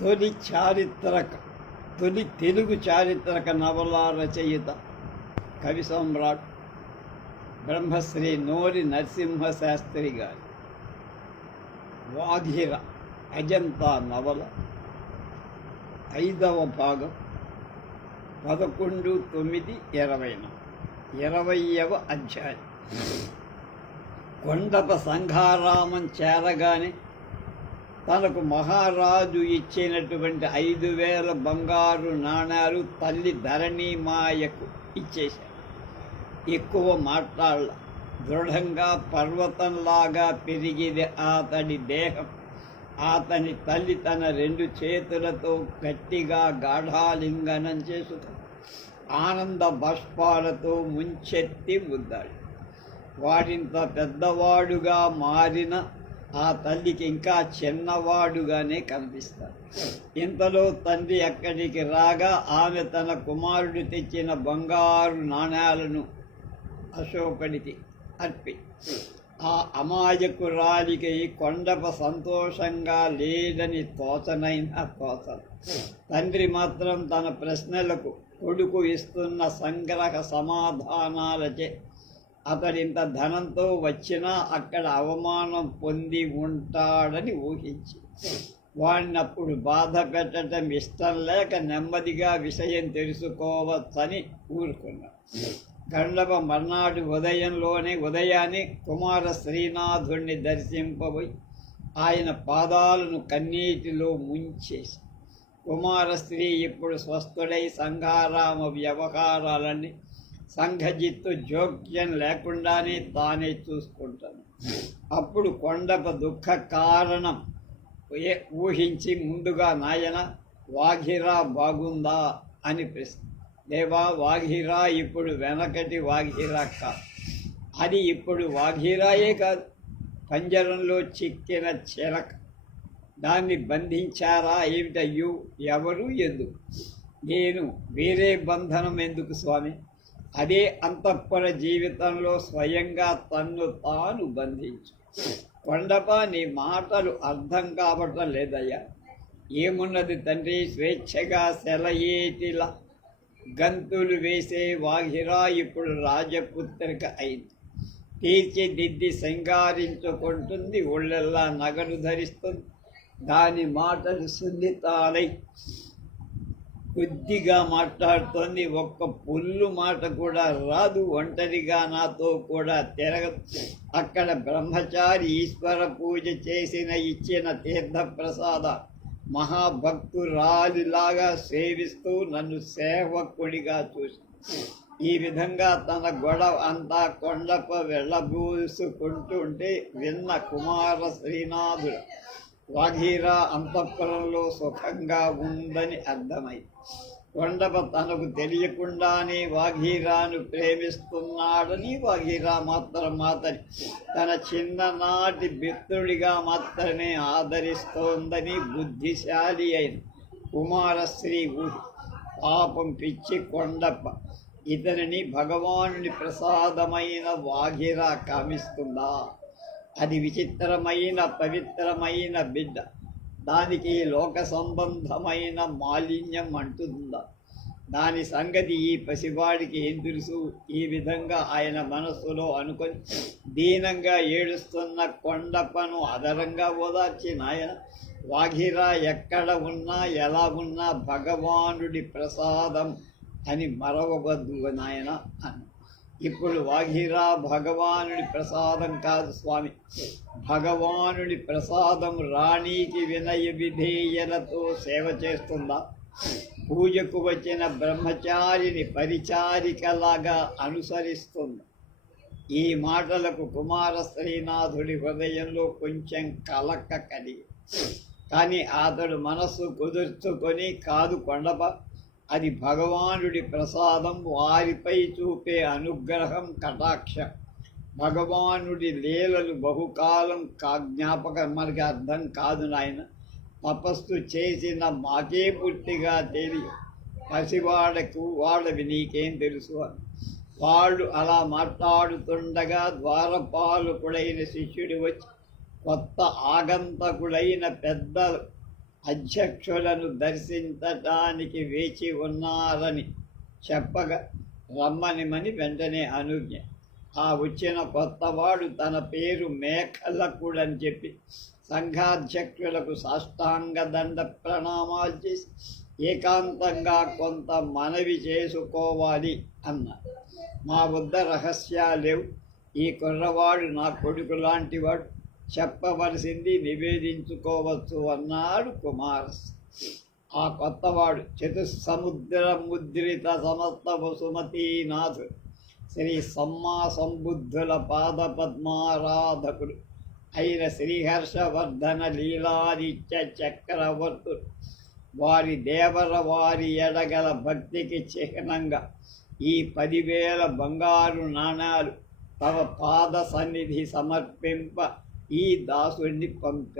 తొలి చారిత్రక తొలి తెలుగు చారిత్రక నవల రచయిత కవి సమ్రాట్ బ్రహ్మశ్రీ నోరి నరసింహ శాస్త్రి గారి వాధిర అజంతా నవల ఐదవ భాగం పదకొండు తొమ్మిది ఇరవైన ఇరవయవ అధ్యాయం. కొండప సంఘారామం చేరగానే తనకు మహారాజు ఇచ్చినటువంటి ఐదు వేల బంగారు నాణాలు తల్లి ధరణి మాయకు ఇచ్చేశాడు. ఎక్కువ మాట్లాడాల. దృఢంగా పర్వతంలాగా పెరిగిన అతడి దేహం. అతని తల్లి తన రెండు చేతులతో గట్టిగా గాఢాలింగనం చేసుకుంది. ఆనంద బాష్పాలతో ముంచెత్తి ముద్దాడు. వాడింత పెద్దవాడుగా మారిన ఆ తల్లికి ఇంకా చిన్నవాడుగానే కనిపిస్తాడు. ఇంతలో తండ్రి అక్కడికి రాగా ఆమె తన కుమారుడు తెచ్చిన బంగారు నాణ్యాలను అశోకుడికి అర్పి. ఆ అమాయకురాలికి కొండప సంతోషంగా లేదని తోచనైనా తోచ తండ్రి మాత్రం తన ప్రశ్నలకు కొడుకు ఇస్తున్న సంగ్రహ సమాధానాలచే అతడింత ధనంతో వచ్చినా అక్కడ అవమానం పొంది ఉంటాడని ఊహించి. వాడిని అప్పుడు బాధ పెట్టడం ఇష్టం లేక నెమ్మదిగా విషయం తెలుసుకోవచ్చని ఊరుకున్నాడు గండవ మర్నాడు ఉదయంలోనే ఉదయాన్నే కుమార శ్రీనాథుణ్ణి దర్శింపబోయి ఆయన పాదాలను కన్నీటిలో ముంచేసి కుమార స్త్రీ ఇప్పుడు స్వస్థుడై సంఘారామ వ్యవహారాలన్నీ సంఘజిత్తు జోక్యం లేకుండానే తానే చూసుకుంటాను. అప్పుడు కొండప దుఃఖ కారణం ఊహించి ముందుగా నాయన వాఘిరా బాగుందా? అని ప్రశ్న. దేవా వాఘిరా ఇప్పుడు వెనకటి వాఘిరా కాదు అది ఇప్పుడు వాఘిరాయే కాదు. పంజరంలో చిక్కిన చిలక దాన్ని బంధించారా ఏమిటయ్యో? ఎవరు? ఎందుకు? నేను వేరే బంధనం ఎందుకు స్వామి? అదే అంతఃపుర జీవితంలో స్వయంగా తన్ను తాను బంధించు. కొండప నీ మాటలు అర్థం కావటం లేదయ్యా. ఏమున్నది తండ్రి? స్వేచ్ఛగా సెలయేటిలా గంతులు వేసే వాహిరా ఇప్పుడు రాజపుత్రిక అయింది. తీర్చిదిద్ది సంగారించుకుంటుంది ఒళ్ళెల్లా నగలు ధరిస్తుంది దాని మాటలు సున్నితాలై కొద్దిగా మాట్లాడుతోంది. ఒక్క పుల్లు మాట కూడా రాదు. ఒంటరిగా నాతో కూడా తిరగ అక్కడ బ్రహ్మచారి ఈశ్వర పూజ చేసిన ఇచ్చిన తీర్థప్రసాద మహాభక్తురాలిలాగా సేవిస్తూ నన్ను సేవకుడిగా చూసి ఈ విధంగా తన గొడవ అంతా కొండప వెళ్ళబూసుకుంటుంటే విన్న కుమార శ్రీనాథుడు వాఘీరా అంతఃపురంలో సుఖంగా ఉందని అర్థమై కొండప తనకు తెలియకుండానే వాఘీరాను ప్రేమిస్తున్నాడని వాఘీరా మాత్రం మాతని తన చిన్ననాటి మిత్రుడిగా మాత్రమే ఆదరిస్తోందని బుద్ధిశాలి అయిన కుమారశ్రీ ఊహి. పాపం పిచ్చి కొండప్ప ఇతనిని భగవానుని ప్రసాదమైన వాఘీరా కామిస్తుందా? అది విచిత్రమైన పవిత్రమైన బిడ్డ. దానికి లోక సంబంధమైన మాలిన్యం అంటుందా దాని సంగతి ఈ పసివాడికి ఏం తెలుసు? ఈ విధంగా ఆయన మనస్సులో అనుకొని దీనంగా ఏడుస్తున్న కొండపను అదరంగా ఓదార్చి నాయన వాఘిరా ఎక్కడ ఉన్నా ఎలా ఉన్నా భగవానుడి ప్రసాదం అని మరవబద్దు నాయన అని. ఇప్పుడు వాఘిరా భగవానుడి ప్రసాదం కాదు స్వామి. భగవానుడి ప్రసాదం రాణికి వినయ విధేయలతో సేవ చేస్తుందా? పూజకు వచ్చిన బ్రహ్మచారిని పరిచారికలాగా అనుసరిస్తుంది? ఈ మాటలకు కుమార శ్రీనాథుడి హృదయంలో కొంచెం కలక్క కలిగి కానీ అతడు మనస్సు కుదుర్చుకొని కాదు కొండప అది భగవానుడి ప్రసాదం వారిపై చూపే అనుగ్రహం కటాక్షం. భగవానుడి లీలలు బహుకాలం కా జ్ఞాపకం మనకి అర్థం కాదు నాయన. తపస్సు చేసిన మాకే పూర్తిగా తెలియదు. పసివాడకు వాళ్ళవి నీకేం తెలుసు అని. వాళ్ళు అలా మాట్లాడుతుండగా ద్వారపాలకుడైన శిష్యుడు వచ్చి కొత్త ఆగంతకుడైన పెద్ద అధ్యక్షులను దర్శించటానికి వేచి ఉన్నారని చెప్పగా రమ్మనిమని వెంటనే అనుజ్ఞ. ఆ వచ్చిన కొత్తవాడు తన పేరు మేకలకుడని చెప్పి సంఘాధ్యక్షులకు సాష్టాంగ దండ ప్రణామాలు చేసి ఏకాంతంగా కొంత మనవి చేసుకోవాలి అన్నారు. మా వద్ద రహస్యాలు లేవు ఈ కుర్రవాడు నా కొడుకు లాంటివాడు. చెప్పవలసింది నివేదించుకోవచ్చు అన్నాడు కుమారస్ ఆ కొత్తవాడు. చతుస్సముద్ర ముద్రిత సమస్త వసుమతీనాథ్ శ్రీ సమ్మా సంబుద్ధుల పాద పద్మారాధకుడు అయిన శ్రీహర్షవర్ధన లీలాదిత్య చక్రవర్తుడు. వారి దేవర వారి ఎడగల భక్తికి చిహ్నంగా ఈ పదివేల బంగారు నాణాలు తమ పాద సన్నిధి సమర్పింప ఈ దాసుడిని పంప.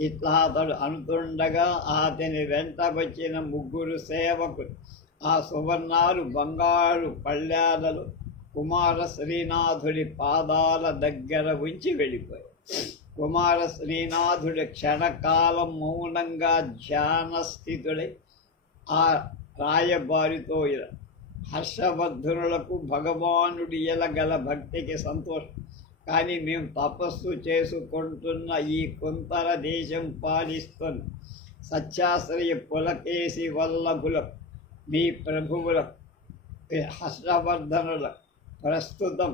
ఇట్లా అతడు అనుతుండగా అతని వెంట వచ్చిన ముగ్గురు సేవకులు ఆ సువర్ణాలు బంగారు పళ్ళాలలో కుమార శ్రీనాథుడి పాదాల దగ్గర ఉంచి వెళ్ళిపోయి కుమార శ్రీనాథుడి క్షణకాలం మౌనంగా ధ్యానస్థితుడై ఆ రాయబారితో హర్షవర్ధనులకు భగవానుడి ఎలగల భక్తికి సంతోషం. కానీ మేము తపస్సు చేసుకుంటున్న ఈ కుంతల దేశం పాలిస్తున్న సత్యాశ్రయ పులకేసి వల్లభుల మీ ప్రభువుల హర్షవర్ధనుల ప్రస్తుతం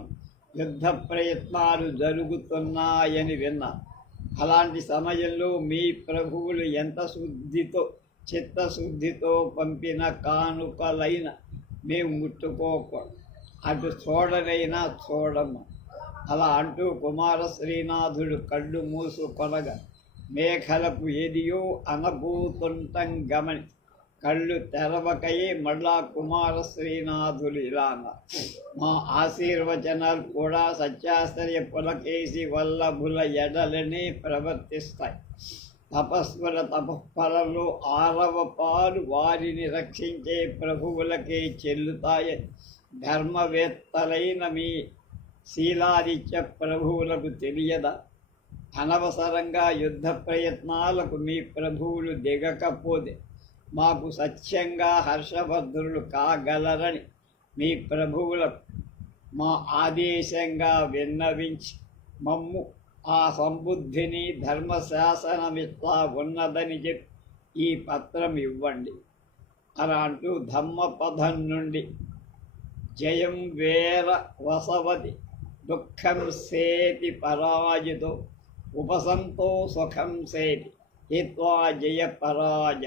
యుద్ధ ప్రయత్నాలు జరుగుతున్నాయని విన్నా. అలాంటి సమయంలో మీ ప్రభువులు ఎంత శుద్ధితో చిత్తశుద్ధితో పంపిన కానుకలైన మేము ముట్టుకోకూడదు. అటు చూడనైనా చూడము అలా అంటూ కుమార శ్రీనాథుడు కళ్ళు మూసుకొనగా మేఘలకు ఎదియో అనభూతుంటం గమని. కళ్ళు తెరవకయే మళ్ళా కుమార శ్రీనాథులు ఇలా మా ఆశీర్వచనాలు కూడా సత్యాశ్రయ పులకేసి వల్లభుల ఎడలనే ప్రవర్తిస్తాయి. తపస్సుల తపఫలలో ఆరవ పాలు వారిని రక్షించే ప్రభువులకే చెల్లుతాయని ధర్మవేత్తలైన మీ శీలాదిత్య ప్రభువులకు తెలియదా. అనవసరంగా యుద్ధ ప్రయత్నాలకు మీ ప్రభువులు దిగకపోతే మాకు సత్యంగా హర్షభద్రులు కాగలరని మీ ప్రభువులకు మా ఆదేశంగా విన్నవించి మమ్ము ఆ సంబుద్ధిని ధర్మశాసనమిట్లా ఉన్నదని చెప్పి ఈ పత్రం ఇవ్వండి. అలా అంటూ ధమ్మపదం నుండి జయం వేర వసవతి దుఃఖం సేతి పరాజితో ఉపసంతో సుఖం సేతి హిత్వా జయ పరాజ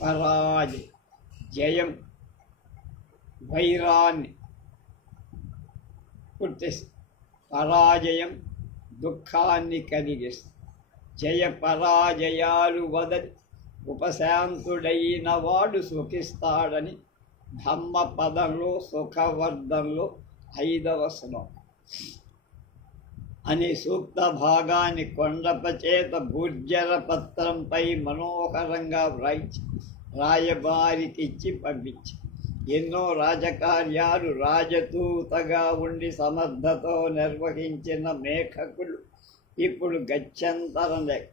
పరాజ జయం వైరాన్ని పుట్టిస్తుంది పరాజయం దుఃఖాన్ని కలిగిస్తుంది. జయ పరాజయాలు వదలి ఉపశాంతుడైన వాడు సుఖిస్తాడని ధమ్మ పదంలో సుఖవర్ధంలో ఐదవ శ్లోకం. అని సూక్త భాగాన్ని కొండప చేత భూర్జర పత్రంపై మనోహరంగా వ్రాయించి రాయబారికిచ్చి పంపించి. ఎన్నో రాజకార్యాలు రాజదూతగా ఉండి సమర్థతో నిర్వహించిన మేఘకులు ఇప్పుడు గత్యంతరం లేక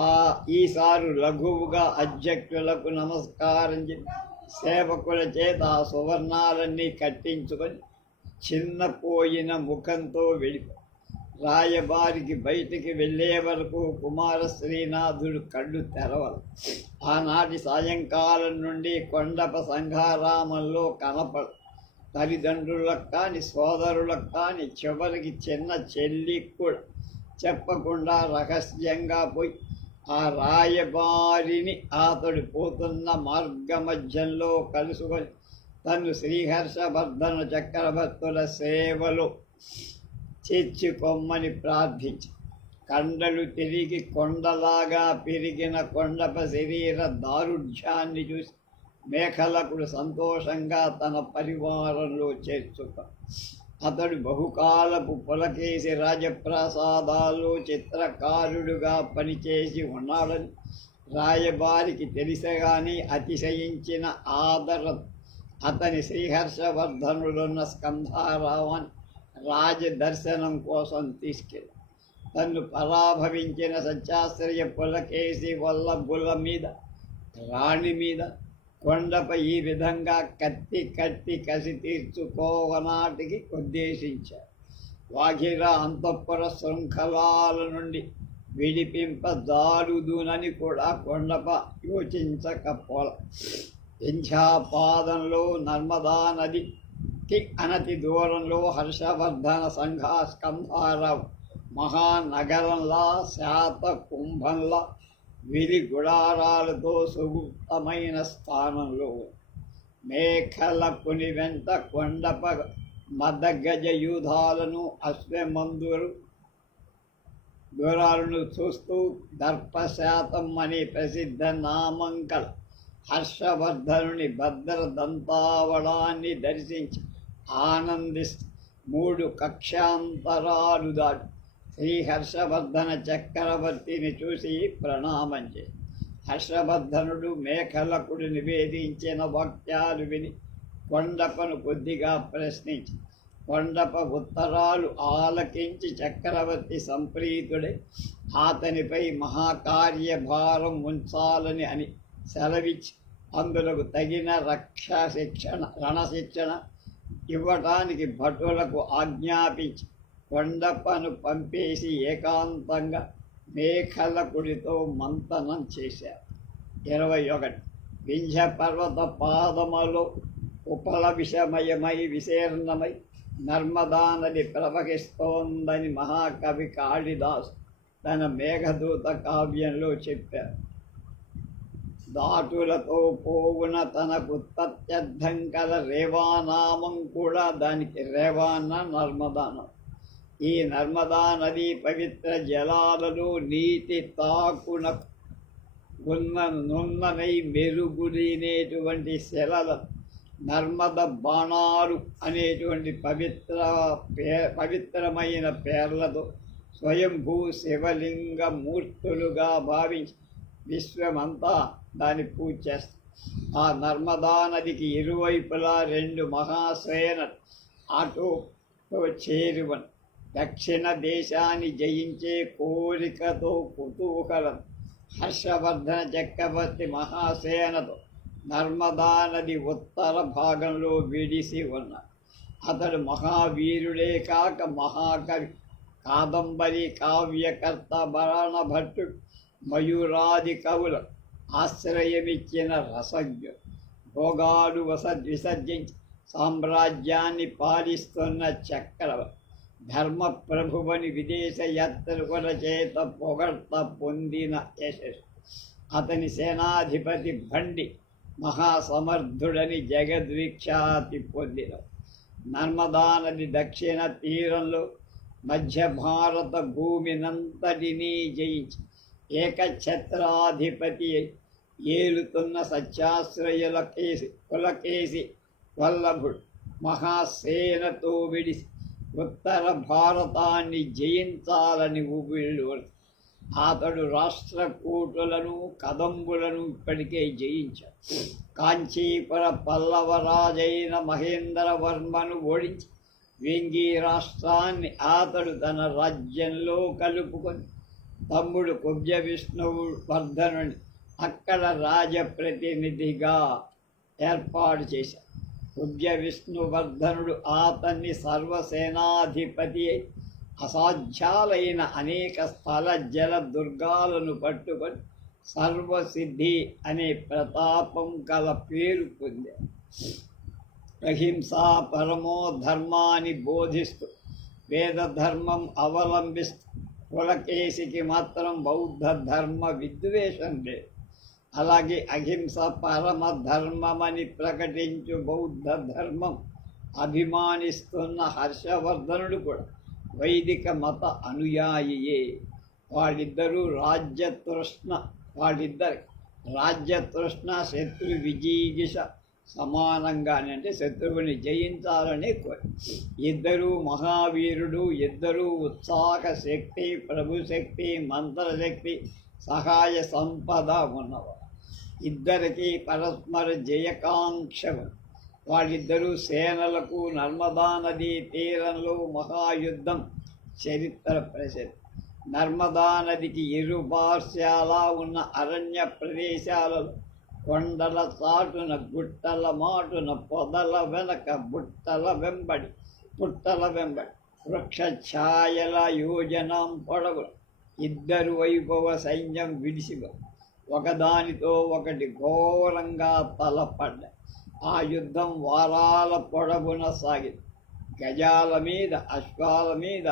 ఆ ఈసారి లఘువుగా అధ్యక్షులకు నమస్కారం చేసి సేవకుల చేత ఆ సువర్ణాలన్నీ కట్టించుకొని చిన్నపోయిన ముఖంతో వెళ్ళి రాయబారికి బయటికి వెళ్ళే వరకు కుమార శ్రీనాథుడు కళ్ళు తెరవలు. ఆనాటి సాయంకాలం నుండి కొండప సంఘారామంలో కనపడు తల్లిదండ్రులకు కానీ సోదరులకు కానీ చివరికి చిన్న చెల్లి కూడా చెప్పకుండా రహస్యంగా పోయి ఆ రాయబారిని అతడు పోతున్న మార్గ మధ్యంలో కలుసుకొని తను శ్రీహర్షవర్ధన చక్రవర్తుల సేవలో చేర్చుకొమ్మని ప్రార్థించి. కండలు తిరిగి కొండలాగా పెరిగిన కొండప శరీర దారుఢ్యాన్ని చూసి మేఘలకుడు సంతోషంగా తన పరివారంలో చేర్చుక అతడు బహుకాలపు పులకేసి రాజప్రసాదాలు చిత్రకారుడుగా పనిచేసి ఉన్నాడని రాయబారికి తెలిసగాని అతిశయించిన ఆదర అతని శ్రీహర్షవర్ధనుడున్న స్కంధారావాన్ని రాజదర్శనం కోసం తీసుకెళ్ళి తన్ను పరాభవించిన సత్యాశ్రయ పులకేసి వల్ల బుల మీద రాణి మీద కొండపై ఈ విధంగా కత్తి కత్తి కసి తీర్చుకోవనాటికి ఉద్దేశించారు. వాఘిర అంతఃపుర శృంఖలాల నుండి విడిపింప దారుదునని కూడా కొండప యోచించకపోల. వింధ్యాపాదంలో నర్మదా నదికి అనతి దూరంలో హర్షవర్ధన సంఘ స్కంధారావు మహానగరంలా శాత కుంభంలా విధి గుడారాలతో సుగుప్తమైన స్థానంలో. మేఘల పుని వెంట కొండప మదగజ యూధాలను అశ్వమందురు దూరాలను చూస్తూ దర్పశాతం అనే ప్రసిద్ధ నామంకల హర్షవర్ధనుని భద్ర దంతావళాన్ని దర్శించి ఆనందిస్తూ మూడు కక్షాంతరాలు దాటి శ్రీ హర్షవర్ధన చక్రవర్తిని చూసి ప్రణామం చేసి హర్షవర్ధనుడు మేఖలకుడు నివేదించిన వాక్యాలు విని కొండపను కొద్దిగా ప్రశ్నించి కొండప ఉత్తరాలు ఆలకించి చక్రవర్తి సంప్రీతుడై అతనిపై మహాకార్యభారం ఉంచాలని అని సెలవిచ్చి. అందులకు తగిన రక్ష శిక్షణ రణశిక్షణ ఇవ్వటానికి భటులకు ఆజ్ఞాపించి కొండప్పను పంపేసి ఏకాంతంగా మేఖలకుడితో మంతనం చేశారు. ఇరవై ఒకటి. వింధ్య పర్వత పాదములో ఉపల విషమయమై విశీర్ణమై నర్మదా నది ప్రవహిస్తోందని మహాకవి కాళిదాస్ తన మేఘదూత కావ్యంలో చెప్పారు. దాటులతో పోవున తనకు తత్యర్థం కల రేవానామం కూడా దానికి రేవాన నర్మదానం. ఈ నర్మదా నది పవిత్ర జలాలలో నీటి తాకున ఉన్న నున్ననై మెరుగులేనేటువంటి శిలల నర్మద బాణాలు అనేటువంటి పవిత్ర పే పవిత్రమైన పేర్లతో స్వయంభూ శివలింగ మూర్తులుగా భావించి విశ్వమంతా దాన్ని పూజ చేస్తాం. ఆ నర్మదా నదికి ఇరువైపులా రెండు మహాశ్రేణ ఆటో చేరువన్. దక్షిణ దేశాన్ని జయించే కోరికతో కుతూహలం. హర్షవర్ధన చక్రవర్తి మహాసేనతో నర్మదా నది ఉత్తర భాగంలో విడిసి ఉన్న. అతడు మహావీరుడే కాక మహాకవి. కాదంబరి కావ్యకర్త భరణభట్టుడు మయూరాది కవుల ఆశ్రయమిచ్చిన రసజ్ఞ భోగాలు వసద్ విసర్జించి సామ్రాజ్యాన్ని పాలిస్తున్న చక్ర ధర్మ ప్రభువని విదేశ యాత్రికుల చేత పొగడ్త పొందిన యశస్సు. అతని సేనాధిపతి బండి మహాసమర్థుడని జగద్విఖ్యాతి పొందిన నర్మదా నది దక్షిణ తీరంలో మధ్య భారత భూమినంతటినీ జయించి ఏకఛత్రాధిపతి ఏలుతున్న సత్యాశ్రయుల కేసి కులకేసి వల్లభుడు మహాసేనతో విడిసి ఉత్తర భారతాన్ని జయించాలని ఊపిళ్ళు అతడు రాష్ట్రకూటులను కదంబులను ఇప్పటికే జయించాడు. కాంచీపుర పల్లవరాజైన మహేంద్రవర్మను ఓడించి వెంగి రాష్ట్రాన్ని అతడు తన రాజ్యంలో కలుపుకొని తమ్ముడు కుబ్జ విష్ణువు వర్ధనుని అక్కడ రాజప్రతినిధిగా ఏర్పాటు చేశారు. కుబ్జ విష్ణువర్ధనుడు అతన్ని సర్వసేనాధిపతి అసాధ్యాలైన అనేక స్థల జల దుర్గాలను పట్టుకొని సర్వసిద్ధి అనే ప్రతాపం కల పేరు పొందారు అహింస పరమో ధర్మాన్ని బోధిస్తూ వేదధర్మం అవలంబిస్తూ కులకేశికి మాత్రం బౌద్ధ ధర్మ విద్వేషం లేదు అలాగే అహింస పరమ ధర్మమని ప్రకటించు బౌద్ధ ధర్మం అభిమానిస్తున్న హర్షవర్ధనుడు కూడా వైదిక మత అనుయాయియే. వాళ్ళిద్దరూ రాజ్యతృష్ణ వాళ్ళిద్దరు రాజ్యతృష్ణ శత్రు విజీగిష సమానంగానే అంటే శత్రువుని జయించాలని కోరి. ఇద్దరు మహావీరుడు ఇద్దరు ఉత్సాహ శక్తి ప్రభుశక్తి మంత్రశక్తి సహాయ సంపద ఉన్నవారు. ఇద్దరికి పరస్పర జయకాంక్ష వాళ్ళిద్దరూ సేనలకు నర్మదా నదీ తీరంలో మహాయుద్ధం చరిత్ర ప్రసిద్ధి. నర్మదా నదికి ఇరుపార్శ్యాల ఉన్న అరణ్య ప్రదేశాలలో కొండల చాటున గుట్టల మాటున పొదల వెనక బుట్టల వెంబడి పుట్టల వెంబడి. వృక్ష ఛాయల యోజనం పొడవు. ఇద్దరు వైభవ సైన్యం విడిసి ఒకదానితో ఒకటి ఘోరంగా తలపడ్డాయి ఆ యుద్ధం వారాల పొడవున సాగింది. గజాల మీద అశ్వాల మీద